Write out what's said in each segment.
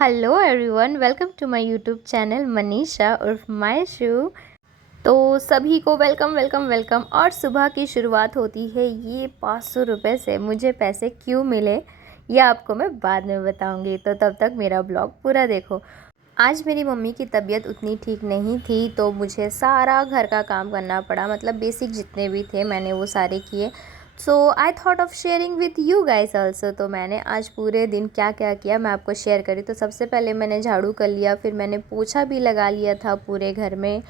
Hello everyone, welcome to my YouTube channel Manisha उर्फ माय शू। तो सभी को वेलकम वेलकम वेलकम। और सुबह की शुरुआत होती है ये 500 रुपये से। मुझे पैसे क्यों मिले ये आपको मैं बाद में बताऊंगी, तो तब तक मेरा ब्लॉग पूरा देखो। आज मेरी मम्मी की तबीयत उतनी ठीक नहीं थी, तो मुझे सारा घर का काम करना पड़ा। मतलब बेसिक जितने भी थे मैंने वो सारे किए। So I thought of sharing with you guys also. तो मैंने आज पूरे दिन क्या क्या किया मैं आपको शेयर करी। तो सबसे पहले मैंने झाड़ू कर लिया, फिर मैंने पोछा भी लगा लिया था पूरे घर में।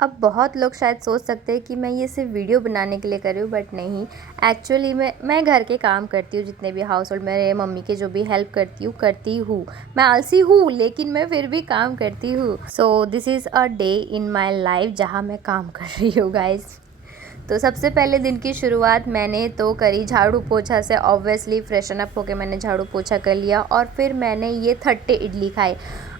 अब बहुत लोग शायद सोच सकते हैं कि मैं ये सिर्फ वीडियो बनाने के लिए कर रही हूँ, बट नहीं। एक्चुअली मैं घर के काम करती हूँ, जितने भी हाउस होल्ड मेरे मम्मी के जो भी हेल्प करती हूँ। मैं आलसी हूँ लेकिन मैं फिर भी काम करती हूँ। So this is a day in my life जहाँ मैं काम कर रही हूँ गाइज। तो सबसे पहले दिन की शुरुआत मैंने तो करी झाड़ू पोछा से। ऑब्वियसली फ्रेशन अप होके मैंने झाड़ू पोछा कर लिया और फिर मैंने ये थट्टे इडली खाए।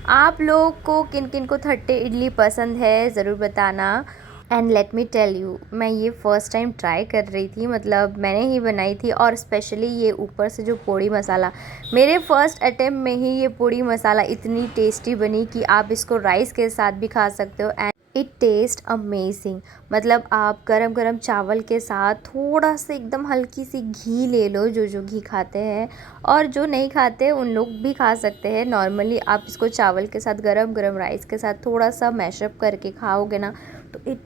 आप लोग को किन किन को थट्टे इडली पसंद है ज़रूर बताना। And let me tell you, मैं ये फ़र्स्ट टाइम ट्राई कर रही थी, मतलब मैंने ही बनाई थी। और स्पेशली ये ऊपर से जो पोड़ी मसाला, मेरे फर्स्ट अटेम्प्ट में ही ये पोड़ी मसाला इतनी टेस्टी बनी कि आप इसको राइस के साथ भी खा सकते हो। And it taste amazing. मतलब आप गरम गरम चावल के साथ थोड़ा सा एकदम हल्की सी घी ले लो, जो घी खाते हैं, और जो नहीं खाते उन लोग भी खा सकते हैं। नॉर्मली आप इसको चावल के साथ गरम गरम राइस के साथ थोड़ा सा मैशअप करके खाओगे ना, तो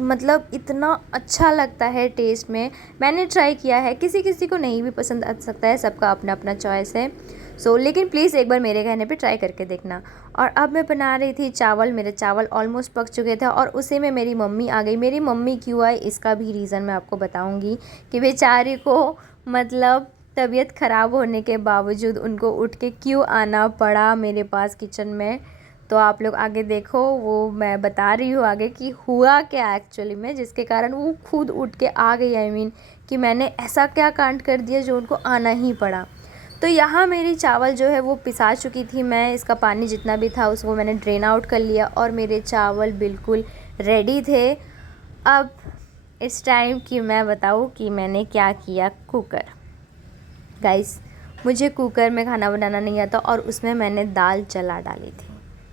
मतलब इतना अच्छा लगता है टेस्ट में। मैंने ट्राई किया है, किसी किसी को नहीं भी पसंद आ सकता है, सबका अपना अपना चॉइस है। लेकिन प्लीज़ एक बार मेरे कहने पे ट्राई करके देखना। और अब मैं बना रही थी चावल। मेरे चावल ऑलमोस्ट पक चुके थे और उसी में मेरी मम्मी आ गई। मेरी मम्मी क्यों आई इसका भी रीज़न मैं आपको बताऊंगी कि बेचारी को मतलब तबीयत ख़राब होने के बावजूद उनको उठ के क्यों आना पड़ा मेरे पास किचन में। तो आप लोग आगे देखो, वो मैं बता रही हूँ आगे कि हुआ क्या एक्चुअली में, जिसके कारण वो खुद उठ के आ गई। आई मीन कि मैंने ऐसा क्या कांड कर दिया जो उनको आना ही पड़ा। तो यहाँ मेरी चावल जो है वो पिसा चुकी थी। मैं इसका पानी जितना भी था उसको मैंने ड्रेन आउट कर लिया और मेरे चावल बिल्कुल रेडी थे। अब इट्स टाइम कि मैं बताऊँ कि मैंने क्या किया। कुकर गाइस, मुझे कुकर में खाना बनाना नहीं आता और उसमें मैंने दाल चला डाली थी,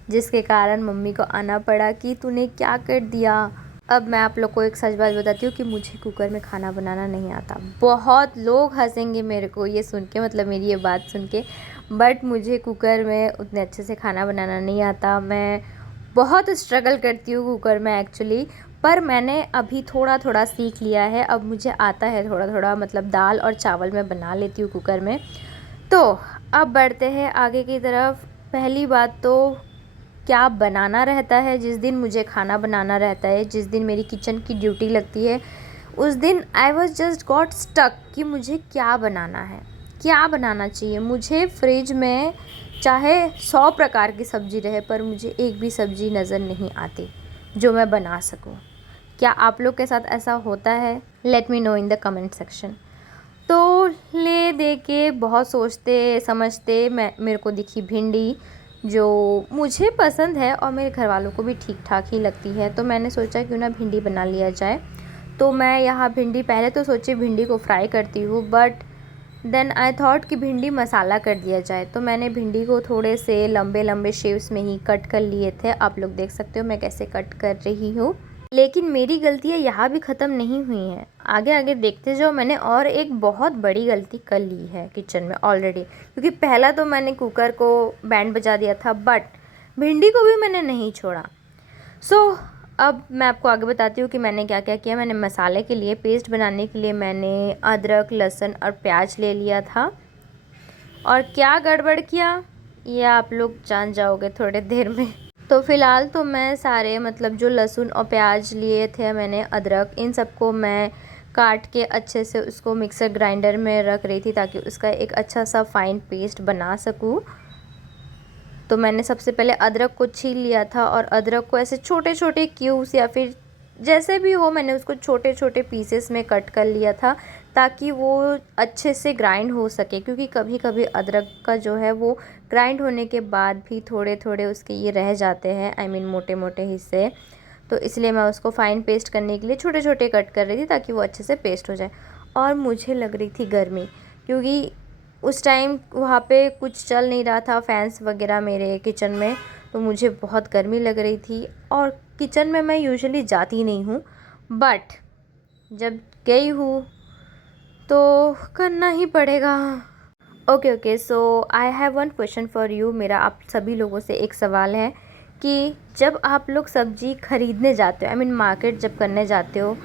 जिसके कारण मम्मी को आना पड़ा कि तूने क्या कर दिया। अब मैं आप लोग को एक सच बात बताती हूँ कि मुझे कुकर में खाना बनाना नहीं आता। बहुत लोग हंसेंगे मेरे को ये सुन के, मतलब मेरी ये बात सुन के, बट मुझे कुकर में उतने अच्छे से खाना बनाना नहीं आता। मैं बहुत स्ट्रगल करती हूँ कुकर में एक्चुअली, पर मैंने अभी थोड़ा थोड़ा सीख लिया है। अब मुझे आता है थोड़ा थोड़ा, मतलब दाल और चावल मैं बना लेती हूँ कुकर में। तो अब बढ़ते हैं आगे की तरफ। पहली बात तो क्या बनाना रहता है, जिस दिन मुझे खाना बनाना रहता है, जिस दिन मेरी किचन की ड्यूटी लगती है, उस दिन I was just got stuck कि मुझे क्या बनाना है, क्या बनाना चाहिए। मुझे फ्रिज में चाहे 100 प्रकार की सब्ज़ी रहे, पर मुझे एक भी सब्ज़ी नज़र नहीं आती जो मैं बना सकूं। क्या आप लोग के साथ ऐसा होता है? Let me know in the comment section. तो ले दे के बहुत सोचते समझते मेरे को दिखी भिंडी, जो मुझे पसंद है और मेरे घर वालों को भी ठीक ठाक ही लगती है। तो मैंने सोचा क्यों ना भिंडी बना लिया जाए। तो मैं यहाँ भिंडी, पहले तो सोची भिंडी को फ्राई करती हूँ, बट देन आई थॉट कि भिंडी मसाला कर दिया जाए। तो मैंने भिंडी को थोड़े से लंबे लंबे शेप्स में ही कट कर लिए थे। आप लोग देख सकते हो मैं कैसे कट कर रही हूँ। लेकिन मेरी गलतियाँ यहाँ भी ख़त्म नहीं हुई हैं, आगे आगे देखते जाओ। मैंने और एक बहुत बड़ी गलती कर ली है किचन में ऑलरेडी, क्योंकि पहला तो मैंने कुकर को बैंड बजा दिया था, बट भिंडी को भी मैंने नहीं छोड़ा। अब मैं आपको आगे बताती हूँ कि मैंने क्या क्या किया। मैंने मसाले के लिए, पेस्ट बनाने के लिए मैंने अदरक लहसुन और प्याज ले लिया था। और क्या गड़बड़ किया ये आप लोग जान जाओगे थोड़ी देर में। तो फ़िलहाल तो मैं सारे, मतलब जो लहसुन और प्याज लिए थे मैंने, अदरक, इन सबको मैं काट के अच्छे से उसको मिक्सर ग्राइंडर में रख रही थी ताकि उसका एक अच्छा सा फाइन पेस्ट बना सकूं। तो मैंने सबसे पहले अदरक को छील लिया था और अदरक को ऐसे छोटे छोटे क्यूब्स या फिर जैसे भी हो, मैंने उसको छोटे छोटे पीसेस में कट कर लिया था ताकि वो अच्छे से ग्राइंड हो सके। क्योंकि कभी कभी अदरक का जो है वो ग्राइंड होने के बाद भी थोड़े थोड़े उसके ये रह जाते हैं, आई मीन मोटे मोटे हिस्से। तो इसलिए मैं उसको फ़ाइन पेस्ट करने के लिए छोटे छोटे कट कर रही थी ताकि वो अच्छे से पेस्ट हो जाए। और मुझे लग रही थी गर्मी, क्योंकि उस टाइम वहाँ पे कुछ चल नहीं रहा था, फैंस वगैरह मेरे किचन में, तो मुझे बहुत गर्मी लग रही थी। और किचन में मैं यूजुअली जाती नहीं हूँ, बट जब गई हूँ तो करना ही पड़ेगा। Okay okay, so I have one question for you. मेरा आप सभी लोगों से एक सवाल है कि जब आप लोग सब्ज़ी खरीदने जाते हो, आई मीन मार्केट जब करने जाते हो,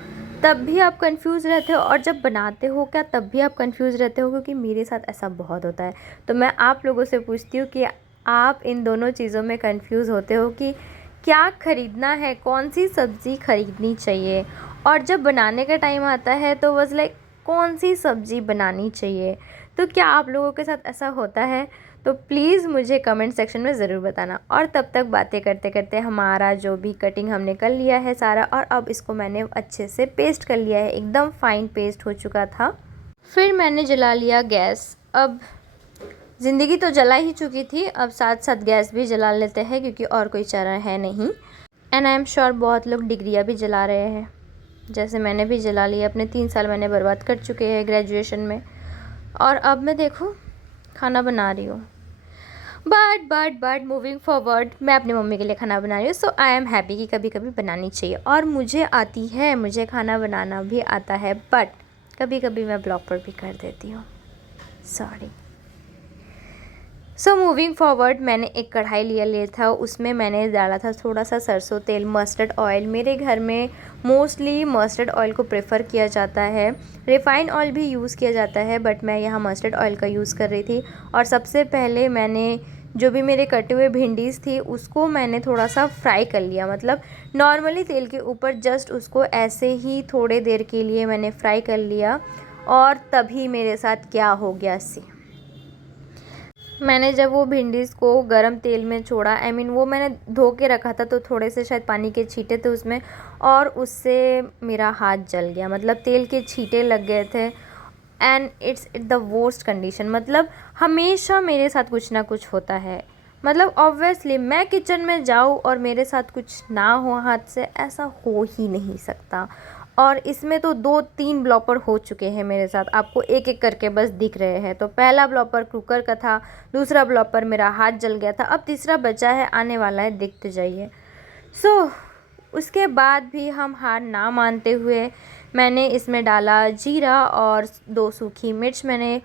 तब भी आप कंफ्यूज रहते हो, और जब बनाते हो क्या तब भी आप कंफ्यूज रहते हो? क्योंकि मेरे साथ ऐसा बहुत होता है। तो मैं आप लोगों से पूछती हूँ कि आप इन दोनों चीज़ों में कंफ्यूज होते हो कि क्या ख़रीदना है, कौन सी सब्ज़ी ख़रीदनी चाहिए, और जब बनाने का टाइम आता है तो बस लाइक कौन सी सब्ज़ी बनानी चाहिए? तो क्या आप लोगों के साथ ऐसा होता है? तो प्लीज़ मुझे कमेंट सेक्शन में ज़रूर बताना। और तब तक बातें करते करते हमारा जो भी कटिंग हमने कर लिया है सारा, और अब इसको मैंने अच्छे से पेस्ट कर लिया है, एकदम फाइन पेस्ट हो चुका था। फिर मैंने जला लिया गैस। अब ज़िंदगी तो जला ही चुकी थी, अब साथ साथ गैस भी जला लेते हैं क्योंकि और कोई चारा है नहीं। एंड आई एम श्योर बहुत लोग डिग्रियाँ भी जला रहे हैं, जैसे मैंने भी जला लिया। अपने 3 साल मैंने बर्बाद कर चुके हैं ग्रेजुएशन में, और अब मैं देखो खाना बना रही हूँ। बट मूविंग फॉरवर्ड मैं अपनी मम्मी के लिए खाना बना रही हूँ, सो आई एम हैप्पी कि कभी कभी बनानी चाहिए। और मुझे आती है, मुझे खाना बनाना भी आता है, बट कभी कभी मैं ब्लॉग पर भी कर देती हूँ, सॉरी। सो मूविंग फॉरवर्ड मैंने एक कढ़ाई लिया था, उसमें मैंने डाला था थोड़ा सा सरसों तेल, मस्टर्ड ऑयल। मेरे घर में मोस्टली मस्टर्ड ऑयल को प्रेफर किया जाता है, रिफ़ाइंड ऑयल भी यूज़ किया जाता है, बट मैं यहाँ मस्टर्ड ऑयल का यूज़ कर रही थी। और सबसे पहले मैंने जो भी मेरे कटे हुए भिंडीज़ थी उसको मैंने थोड़ा सा फ्राई कर लिया, मतलब नॉर्मली तेल के ऊपर जस्ट उसको ऐसे ही थोड़े देर के लिए मैंने फ्राई कर लिया। और तभी मेरे साथ क्या हो गया सी, मैंने जब वो भिंडीज़ को गरम तेल में छोड़ा, आई मीन वो मैंने धो के रखा था तो थोड़े से शायद पानी के छींटे थे उसमें, और उससे मेरा हाथ जल गया, मतलब तेल के छींटे लग गए थे। And it's the worst condition, मतलब हमेशा मेरे साथ कुछ ना कुछ होता है। मतलब ऑब्वियसली मैं किचन में जाऊँ और मेरे साथ कुछ ना हो हाथ से, ऐसा हो ही नहीं सकता। और इसमें तो 2-3 ब्लॉपर हो चुके हैं मेरे साथ, आपको एक एक करके बस दिख रहे हैं। तो पहला ब्लॉपर कुकर का था, दूसरा ब्लॉपर मेरा हाथ जल गया था, अब तीसरा बचा है, आने वाला है, देखते जाइए। सो उसके बाद भी हम हार ना मानते हुए मैंने इसमें डाला जीरा और 2 सूखी मिर्च मैंने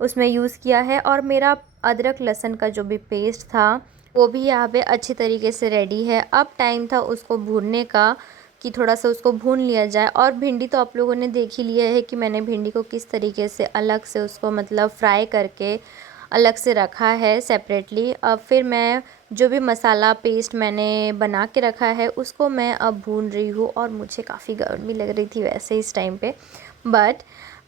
उसमें यूज़ किया है। और मेरा अदरक लहसुन का जो भी पेस्ट था वो भी यहाँ पे अच्छी तरीके से रेडी है। अब टाइम था उसको भूनने का, कि थोड़ा सा उसको भून लिया जाए। और भिंडी तो आप लोगों ने देख ही लिया है कि मैंने भिंडी को किस तरीके से अलग से उसको मतलब फ्राई करके अलग से रखा है सेपरेटली। अब फिर मैं जो भी मसाला पेस्ट मैंने बना के रखा है उसको मैं अब भून रही हूँ। और मुझे काफ़ी गर्मी लग रही थी वैसे इस टाइम पे, बट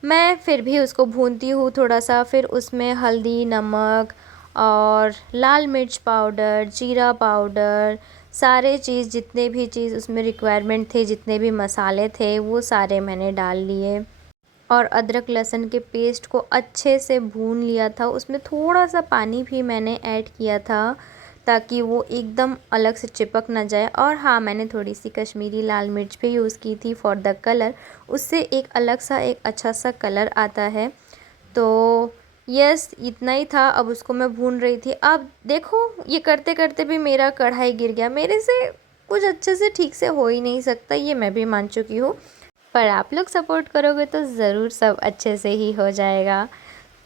मैं फिर भी उसको भूनती हूँ थोड़ा सा। फिर उसमें हल्दी, नमक और लाल मिर्च पाउडर, जीरा पाउडर, सारे चीज़ जितने भी चीज़ उसमें रिक्वायरमेंट थे, जितने भी मसाले थे वो सारे मैंने डाल लिए। और अदरक लहसुन के पेस्ट को अच्छे से भून लिया था, उसमें थोड़ा सा पानी भी मैंने ऐड किया था ताकि वो एकदम अलग से चिपक ना जाए। और हाँ, मैंने थोड़ी सी कश्मीरी लाल मिर्च भी यूज़ की थी फॉर द कलर, उससे एक अलग सा एक अच्छा सा कलर आता है। तो यस, इतना ही था। अब उसको मैं भून रही थी। अब देखो ये करते करते भी मेरा कढ़ाई गिर गया, मेरे से कुछ अच्छे से ठीक से हो ही नहीं सकता, ये मैं भी मान चुकी हूँ। पर आप लोग सपोर्ट करोगे तो ज़रूर सब अच्छे से ही हो जाएगा।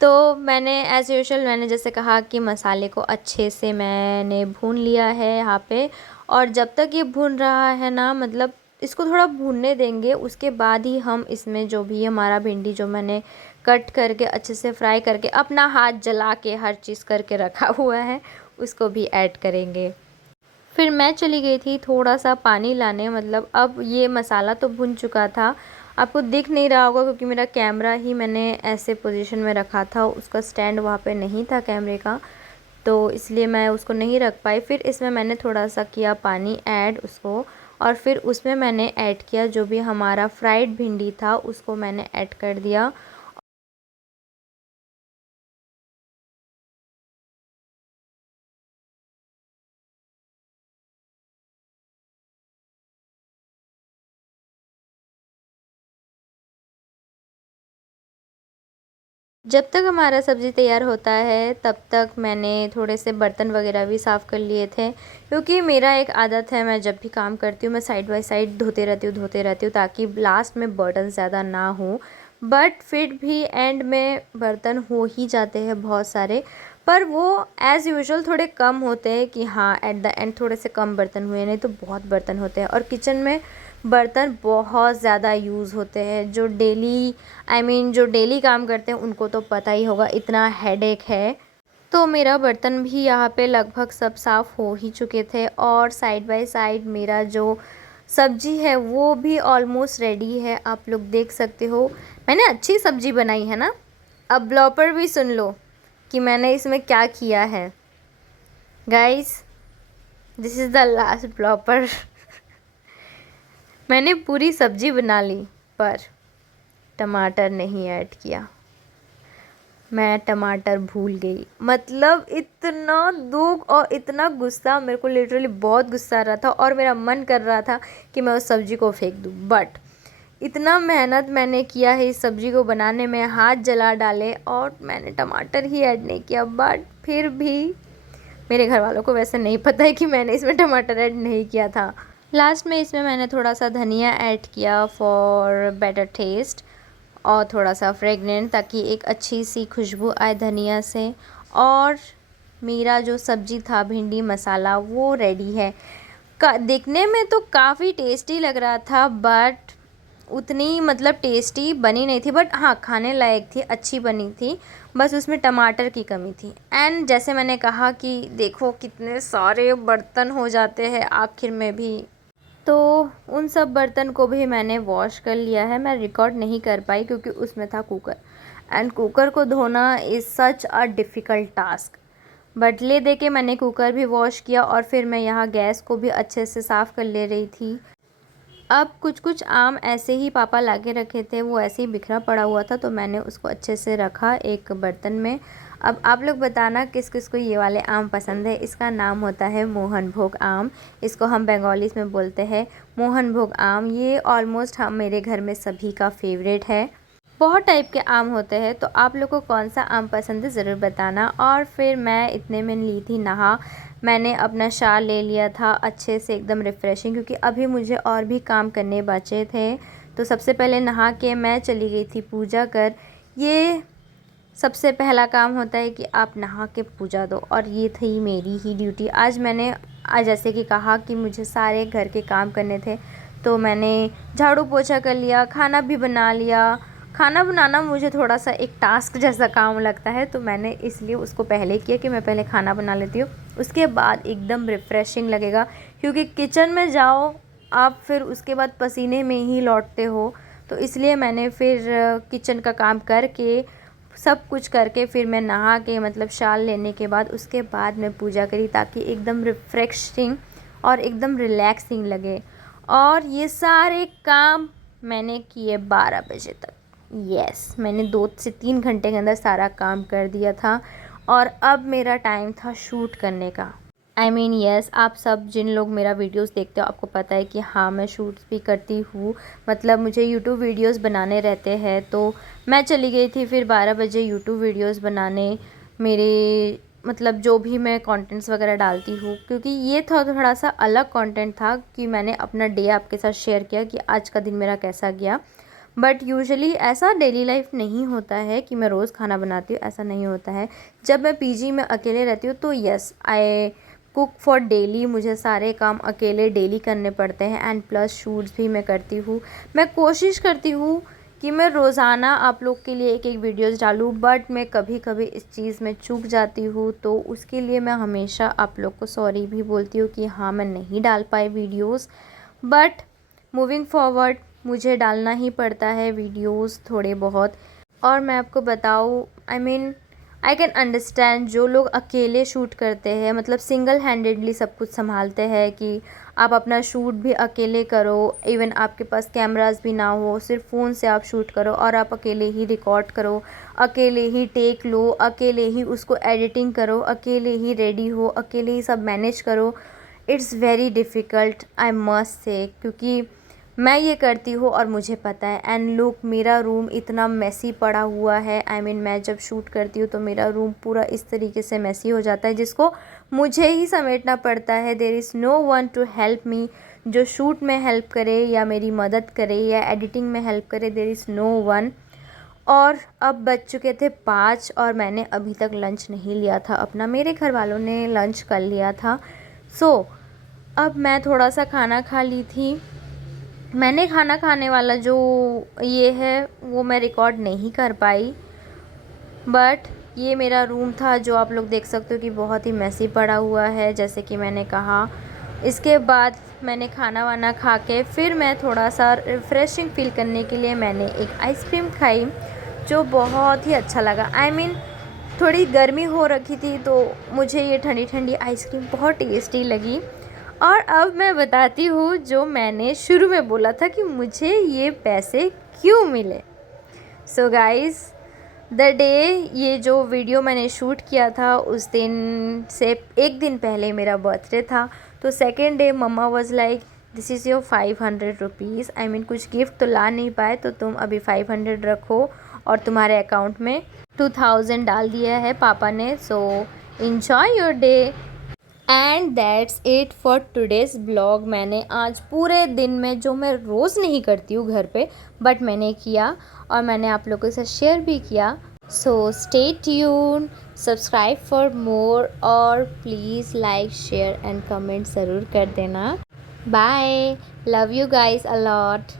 तो मैंने एज़ यूजुअल मैंने जैसे कहा कि मसाले को अच्छे से मैंने भून लिया है यहाँ पे। और जब तक ये भून रहा है ना, मतलब इसको थोड़ा भूनने देंगे, उसके बाद ही हम इसमें जो भी हमारा भिंडी जो मैंने कट करके अच्छे से फ्राई करके अपना हाथ जला के हर चीज़ करके रखा हुआ है उसको भी ऐड करेंगे। फिर मैं चली गई थी थोड़ा सा पानी लाने, मतलब अब ये मसाला तो भुन चुका था, आपको दिख नहीं रहा होगा क्योंकि मेरा कैमरा ही मैंने ऐसे पोजीशन में रखा था, उसका स्टैंड वहाँ पे नहीं था कैमरे का, तो इसलिए मैं उसको नहीं रख पाई। फिर इसमें मैंने थोड़ा सा किया पानी ऐड उसको, और फिर उसमें मैंने ऐड किया जो भी हमारा फ्राइड भिंडी था उसको मैंने ऐड कर दिया। जब तक हमारा सब्ज़ी तैयार होता है तब तक मैंने थोड़े से बर्तन वगैरह भी साफ़ कर लिए थे, क्योंकि मेरा एक आदत है, मैं जब भी काम करती हूँ मैं साइड बाय साइड धोते रहती हूँ ताकि लास्ट में बर्तन ज़्यादा ना हो। बट फिर भी एंड में बर्तन हो ही जाते हैं बहुत सारे, पर वो एज़ यूजुअल थोड़े कम होते हैं कि हाँ एट द एंड थोड़े से कम बर्तन हुए, नहीं तो बहुत बर्तन होते हैं। और किचन में बर्तन बहुत ज़्यादा यूज़ होते हैं, जो डेली जो डेली काम करते हैं उनको तो पता ही होगा, इतना हेडेक है। तो मेरा बर्तन भी यहाँ पे लगभग सब साफ़ हो ही चुके थे और साइड बाय साइड मेरा जो सब्ज़ी है वो भी ऑलमोस्ट रेडी है। आप लोग देख सकते हो मैंने अच्छी सब्ज़ी बनाई है ना। अब ब्लॉपर भी सुन लो कि मैंने इसमें क्या किया है। Guys, this is the last blooper. मैंने पूरी सब्ज़ी बना ली पर टमाटर नहीं ऐड किया। मैं टमाटर भूल गई। मतलब इतना दुख और इतना गुस्सा, मेरे को लिटरली बहुत गुस्सा आ रहा था और मेरा मन कर रहा था कि मैं उस सब्ज़ी को फेंक दूँ। बट इतना मेहनत मैंने किया है इस सब्ज़ी को बनाने में, हाथ जला डाले और मैंने टमाटर ही ऐड नहीं किया। बट फिर भी मेरे घर वालों को वैसे नहीं पता है कि मैंने इसमें टमाटर ऐड नहीं किया था। लास्ट में इसमें मैंने थोड़ा सा धनिया ऐड किया फॉर बेटर टेस्ट और थोड़ा सा फ्रेगनेंट, ताकि एक अच्छी सी खुशबू आए धनिया से। और मेरा जो सब्ज़ी था भिंडी मसाला वो रेडी है। देखने में तो काफ़ी टेस्टी लग रहा था बट उतनी टेस्टी बनी नहीं थी। बट हाँ, खाने लायक थी, अच्छी बनी थी, बस उसमें टमाटर की कमी थी। एंड जैसे मैंने कहा कि देखो कितने सारे बर्तन हो जाते हैं आखिर में भी, तो उन सब बर्तन को भी मैंने वॉश कर लिया है। मैं रिकॉर्ड नहीं कर पाई क्योंकि उसमें था कुकर, एंड कुकर को धोना is such a difficult task. But ले दे के मैंने कुकर भी वॉश किया और फिर मैं यहाँ गैस को भी अच्छे से साफ़ कर ले रही थी। अब कुछ आम ऐसे ही पापा ला के रखे थे, वो ऐसे ही बिखरा पड़ा हुआ था, तो मैंने उसको अच्छे से रखा एक बर्तन में। अब आप लोग बताना किस किस को ये वाले आम पसंद है। इसका नाम होता है मोहनभोग आम। इसको हम बंगालीज़ में बोलते हैं मोहनभोग आम। ये ऑलमोस्ट हम मेरे घर में सभी का फेवरेट है। बहुत टाइप के आम होते हैं, तो आप लोग को कौन सा आम पसंद है ज़रूर बताना। और फिर मैं इतने में ली थी नहा। मैंने अपना शाल ले लिया था अच्छे से, एकदम रिफ़्रेशिंग, क्योंकि अभी मुझे और भी काम करने बचे थे। तो सबसे पहले नहा के मैं चली गई थी पूजा कर। ये सबसे पहला काम होता है कि आप नहा के पूजा दो, और ये थी मेरी ही ड्यूटी। आज जैसे कि कहा कि मुझे सारे घर के काम करने थे, तो मैंने झाड़ू पोछा कर लिया, खाना भी बना लिया। खाना बनाना मुझे थोड़ा सा एक टास्क जैसा काम लगता है, तो मैंने इसलिए उसको पहले किया कि मैं पहले खाना बना लेती हूँ, उसके बाद एकदम रिफ़्रेशिंग लगेगा। क्योंकि किचन में जाओ आप, फिर उसके बाद पसीने में ही लौटते हो, तो इसलिए मैंने फिर किचन का काम करके सब कुछ करके फिर मैं नहा के शाल लेने के बाद उसके बाद मैं पूजा करी, ताकि एकदम रिफ़्रेशिंग और एकदम रिलैक्सिंग लगे। और ये सारे काम मैंने किए 12 बजे तक। यस, मैंने 2 से 3 घंटे के अंदर सारा काम कर दिया था। और अब मेरा टाइम था शूट करने का। यस, आप सब जिन लोग मेरा वीडियोस देखते हो आपको पता है कि हाँ, मैं शूट्स भी करती हूँ। मुझे यूट्यूब वीडियोस बनाने रहते हैं, तो मैं चली गई थी फिर 12 बजे यूट्यूब वीडियोस बनाने। मेरे जो भी मैं कंटेंट्स वगैरह डालती हूँ, क्योंकि ये थोड़ा सा अलग कंटेंट था कि मैंने अपना डे आपके साथ शेयर किया कि आज का दिन मेरा कैसा गया। बट यूजुअली ऐसा डेली लाइफ नहीं होता है कि मैं रोज़ खाना बनाती हूँ, ऐसा नहीं होता है। जब मैं पीजी में अकेले रहती हूँ तो yes, I cook for daily. मुझे सारे काम अकेले डेली करने पड़ते हैं, एंड प्लस शूट्स भी मैं करती हूँ। मैं कोशिश करती हूँ कि मैं रोज़ाना आप लोग के लिए एक एक वीडियोस डालूँ, बट मैं कभी कभी इस चीज़ में चूक जाती हूँ, तो उसके लिए मैं हमेशा आप लोग को सॉरी भी बोलती हूँ कि हाँ, मैं नहीं डाल पाई वीडियोस। बट मूविंग फॉरवर्ड मुझे डालना ही पड़ता है वीडियोस थोड़े बहुत। और मैं आपको बताऊँ, आई कैन अंडरस्टैंड जो लोग अकेले शूट करते हैं, सिंगल हैंडेडली सब कुछ संभालते हैं, कि आप अपना शूट भी अकेले करो, इवन आपके पास कैमरास भी ना हो, सिर्फ फ़ोन से आप शूट करो और आप अकेले ही रिकॉर्ड करो, अकेले ही टेक लो, अकेले ही उसको एडिटिंग करो, अकेले ही रेडी हो, अकेले ही सब मैनेज करो। It's very difficult, I must say. क्योंकि मैं ये करती हूँ और मुझे पता है। एंड लुक, मेरा रूम इतना मेसी पड़ा हुआ है। मैं जब शूट करती हूँ तो मेरा रूम पूरा इस तरीके से मेसी हो जाता है जिसको मुझे ही समेटना पड़ता है। There is no one to help me, जो शूट में हेल्प करे या मेरी मदद करे या एडिटिंग में हेल्प करे। There is no one. और अब बज चुके थे 5 और मैंने अभी तक लंच नहीं लिया था अपना। मेरे घर वालों ने लंच कर लिया था। अब मैं थोड़ा सा खाना खा ली थी। मैंने खाना खाने वाला जो ये है वो मैं रिकॉर्ड नहीं कर पाई, बट ये मेरा रूम था जो आप लोग देख सकते हो कि बहुत ही मैसी पड़ा हुआ है, जैसे कि मैंने कहा। इसके बाद मैंने खाना वाना खा के फिर मैं थोड़ा सा रिफ़्रेशिंग फ़ील करने के लिए मैंने एक आइसक्रीम खाई, जो बहुत ही अच्छा लगा। थोड़ी गर्मी हो रखी थी तो मुझे ये ठंडी ठंडी आइसक्रीम बहुत टेस्टी लगी। और अब मैं बताती हूँ जो मैंने शुरू में बोला था कि मुझे ये पैसे क्यों मिले। सो गाइज़, द डे ये जो वीडियो मैंने शूट किया था उस दिन से एक दिन पहले मेरा बर्थडे था। तो सेकेंड डे मम्मा was like, this is your 500 rupees. कुछ गिफ्ट तो ला नहीं पाए तो तुम अभी 500 रखो, और तुम्हारे अकाउंट में 2000 डाल दिया है पापा ने। सो enjoy your day. And that's it for today's blog. मैंने आज पूरे दिन में, जो मैं रोज़ नहीं करती हूँ घर पे, बट मैंने किया और मैंने आप लोगों के साथ शेयर भी किया। So stay tune, subscribe for more, और please like share and comment ज़रूर कर देना। Bye, love you guys a lot.